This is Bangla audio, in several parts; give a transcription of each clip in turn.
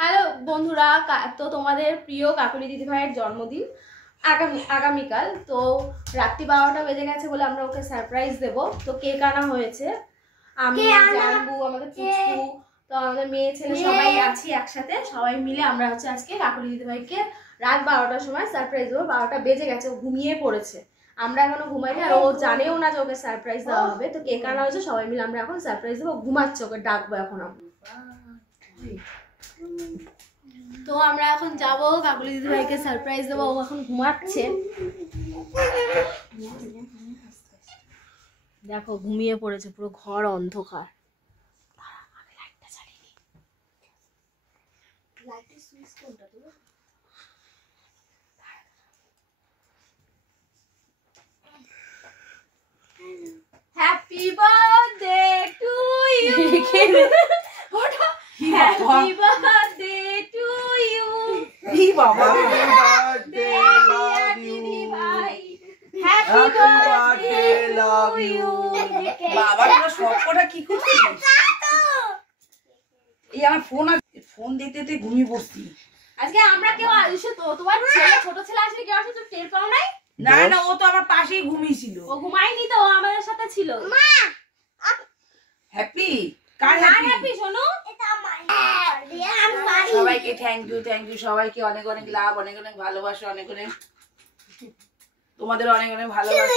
হ্যালো বন্ধুরা, তো তোমাদের প্রিয় কাকুলি দিদিভাইয়ের জন্মদিন আগামীকাল। তো রাত্রি 12টা বেজে গেছে বলে আমরা ওকে সারপ্রাইজ দেব। তো কেক আনা হয়েছে, আমি জানবু আমাদের পুচকু তো আমাদের মেয়ে ছেলে সবাই আছি একসাথে, সবাই মিলে আমরা হচ্ছে আজকে কাকুলি দিদিভাইকে রাত 12টার সময় সারপ্রাইজ দেবো। 12টা বেজে গেছে, ও ঘুমিয়ে পড়েছে, আমরা এখনো ঘুমাইনি, আর ও জানেও না যে ওকে সারপ্রাইজ দেওয়া হবে। তো কেক আনা হয়েছে, সবাই মিলে আমরা এখন সারপ্রাইজ দেবো। ঘুমাচ্ছে, ওকে ডাকবো এখন আমরা। তো আমরা এখন যাবো কাকুলি দিদিভাইকে সারপ্রাইজ দেবো, ও এখন ঘুমাচ্ছে। দেখো ঘুমিয়ে পড়েছে, পুরো ঘর অন্ধকার। Happy birthday to you, happy birthday to you, বাবা হ্যাপি বার্থডে লাভ ইউ। বাবা তোরা সবকটা কি করছিস? এই আমার ফোন দেখতে ঘুমিয়ে পড়ছি। আজকে আমরা কেউ আসে তো, তোমার ছেলে ছোট ছেলে আসে কেউ আসে, তুমি টের পাও নাই? না না, ও তো আমার পাশেই ঘুমিয়েছিল। ও ঘুমায়নি তো, ও আমাদের সাথে ছিল। মা হ্যাপি কার হ্যাপি শোনো, এটা আমার। সবাইকে থ্যাংক ইউ সবাইকে অনেক অনেক লাভ, অনেক অনেক ভালোবাসা, অনেক অনেক তোমাদের অনেক অনেক ভালোবাসা।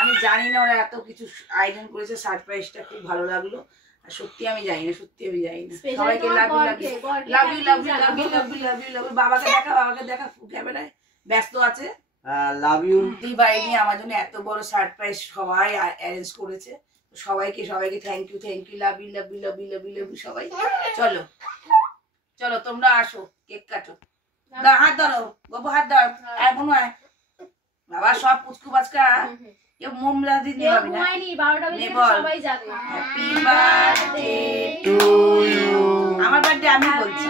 আমি জানি না ওরা এত কিছু আয়োজন করেছে, সারপ্রাইজটা খুব ভালো লাগলো। আর সত্যি আমি জানি না, সবাইকে লাভ ইউ। বাবাকে দেখা ক্যামেরায় ব্যস্ত আছে। লাভ ইউ দিভাই নিয়ে আমার জন্য এত বড় সারপ্রাইজ সবাই অ্যারেঞ্জ করেছে। সবাইকে থ্যাংক ইউ লাভ ইউ সবাই। চলো চলো তোমরা আসো, কেক কাটো। হাত ধরো গপু, হাত ধর। এখন বাবা সব পুচকু বাচকা মোমবাতি নেবাবি না। 12টা বেজে সবাই যাবে। Happy birthday to you. আমার বার্থডে আমি বলছি।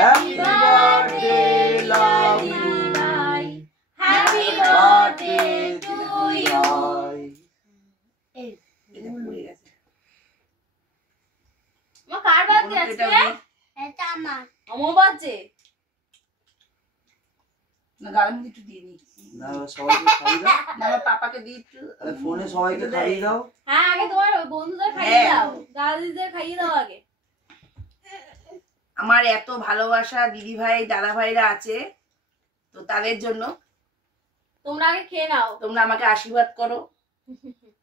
Happy birthday love you, happy birthday to you. মা কার বার্থডে আজকে? এটা আমার। আমার বার্থডে না, গালের মধ্যে একটু দিয়ে নি। না সবাইকে খাইয়ে দাও। না, আমার পাপাকে দিয়ে একটু। আরে ফোনে সবাইকে খাইয়ে দাও। হ্যাঁ, আগে তোমার বন্ধুদের খাইয়ে দাও, দাদিদের খাইয়ে দাও আগে। আমার এত ভালোবাসা দিদি ভাই দাদা ভাইরা আছে, তো তাদের জন্য তোমরা আগে খেয়ে নাও। তোমরা আমাকে আশীর্বাদ করো,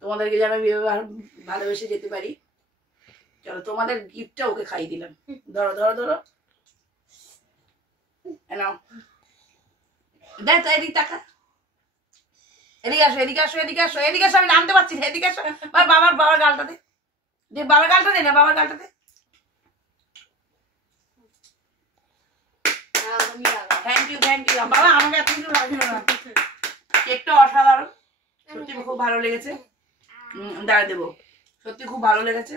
তোমাদেরকে যেন আমি ভালোবেসে যেতে পারি। চলো তোমাদের গিফটটা ওকে খাইয়ে দিলাম। ধরো ধরো ধরো, নাও। দেখ তো এদিকে টাকা, এদিকে আসো এদিকে আসো এদিকে আসো এদিকে আসো। আমি নামতে পারছি না, এদিকে আসো। বাবার গালটা দে, বাবার গালটা দে না, বাবার গালটা দে। থ্যাংক ইউ বাবা, আমাকে এত কিছু লাগলো না। কেকটা অসাধারণ, সত্যি খুব ভালো লেগেছে। দাঁড়া দেবো, সত্যি খুব ভালো লেগেছে।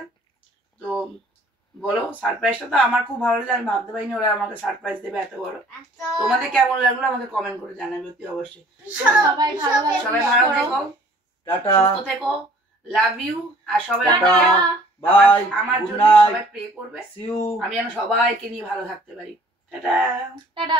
তো বলো, সারপ্রাইজটা তো আমার খুব ভালো লেগেছে। আমি ভাবতে পারিনি ওরা আমাকে সারপ্রাইজ দেবে এত বড়। তোমাদের কেমন লাগলো আমাকে কমেন্ট করে জানাবে অতি অবশ্যই। সবাই ভালো থেকো, টাটা, সুস্থ থেকো, লাভ ইউ। আর সবাই বাই, আমার জন্য সবাই প্রে করবে, সি ইউ। আমি যেন সবাইকে নিয়ে ভালো থাকতে পারি। টাটা।